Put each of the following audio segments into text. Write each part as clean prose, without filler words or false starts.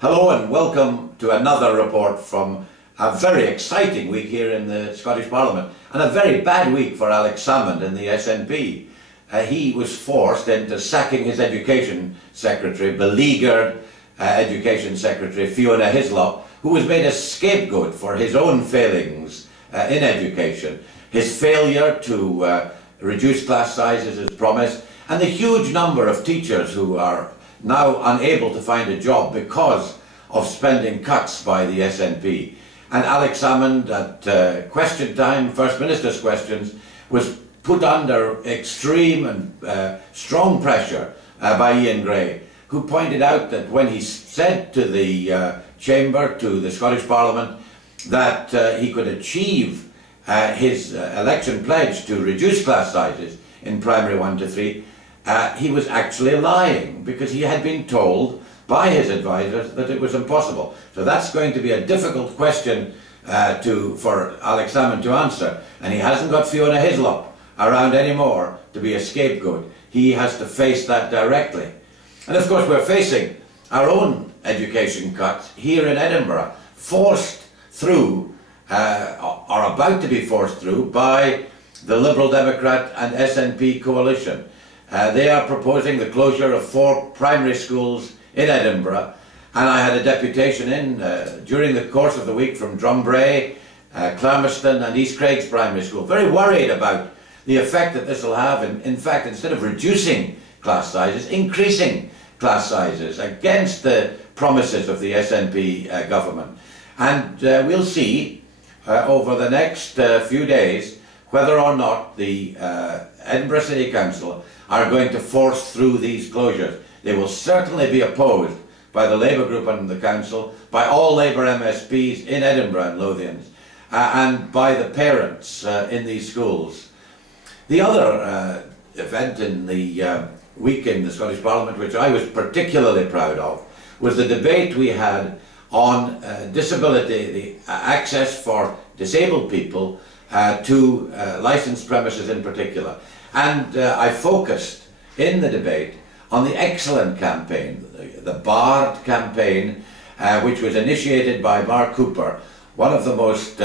Hello and welcome to another report from a very exciting week here in the Scottish Parliament and a very bad week for Alex Salmond in the SNP. He was forced into sacking his Education Secretary, beleaguered Education Secretary Fiona Hislop, who was made a scapegoat for his own failings in education, his failure to reduce class sizes as promised, and the huge number of teachers who are now unable to find a job because of spending cuts by the SNP. And Alex Salmond at question time, First Minister's questions, was put under extreme and strong pressure by Ian Gray, who pointed out that when he said to the Chamber, to the Scottish Parliament, that he could achieve his election pledge to reduce class sizes in primary 1 to 3, he was actually lying, because he had been told by his advisors that it was impossible. So that's going to be a difficult question for Alex Salmond to answer, and he hasn't got Fiona Hislop around anymore to be a scapegoat. He has to face that directly. And of course we're facing our own education cuts here in Edinburgh, forced through, or about to be forced through, by the Liberal Democrat and SNP coalition. They are proposing the closure of 4 primary schools in Edinburgh, and I had a deputation in during the course of the week from Drumbray, Clermiston and East Craigs Primary School, very worried about the effect that this will have. In fact, instead of reducing class sizes, increasing class sizes, against the promises of the SNP government. And we'll see over the next few days whether or not the Edinburgh City Council are going to force through these closures. They will certainly be opposed by the Labour group and the Council, by all Labour MSPs in Edinburgh and Lothians, and by the parents in these schools. The other event in the week in the Scottish Parliament, which I was particularly proud of, was the debate we had on disability, the access for disabled people to licensed premises in particular. And I focused in the debate on the excellent campaign, the BARD campaign, which was initiated by Mark Cooper, one of the most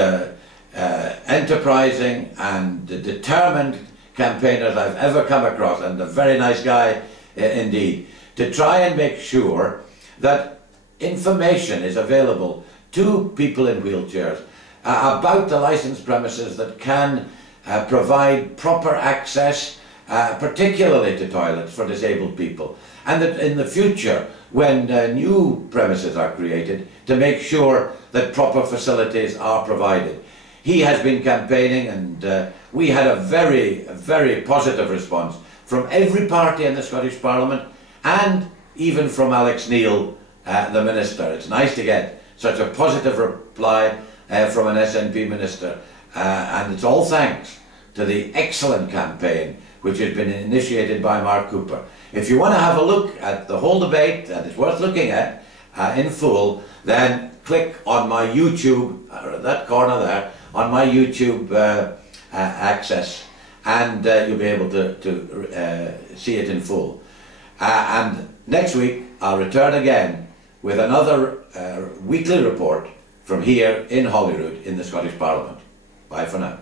enterprising and determined campaigners I've ever come across, and a very nice guy indeed, to try and make sure that information is available to people in wheelchairs about the licensed premises that can provide proper access, particularly to toilets for disabled people, and that in the future, when new premises are created, to make sure that proper facilities are provided. He has been campaigning, and we had a very positive response from every party in the Scottish Parliament, and even from Alex Neil, the Minister. It's nice to get such a positive reply from an SNP Minister, and it's all thanks to the excellent campaign which has been initiated by Mark Cooper. If you want to have a look at the whole debate, and it's worth looking at in full, then click on my YouTube, that corner there, on my YouTube access, and you'll be able to see it in full. And next week I'll return again with another weekly report from here in Holyrood in the Scottish Parliament. Bye for now.